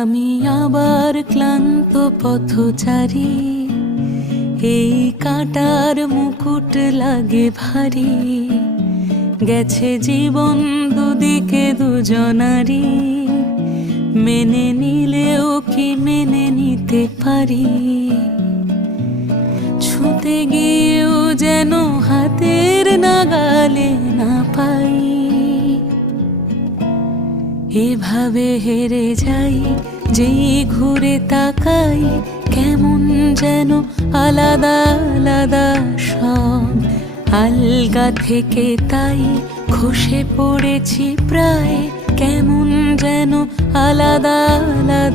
আমি আবার ক্লান্ত পথচারী, এই কাঁটার মুকুট লাগে ভারী। গেছে জীবন দুদিকে দুজনারই, মেনে নিলেও কি মেনে নিতে পারি? ছুঁতে গিয়েও যেন হাতের নাগালে না পাই। এভাবে হেরে যাই, যেই ঘুরে তাকাই, কেমন যেন আলাদা আলাদা সব। আলগা থেকে তাই খসে পড়েছি প্রায়, কেমন যেন আলাদা আলাদা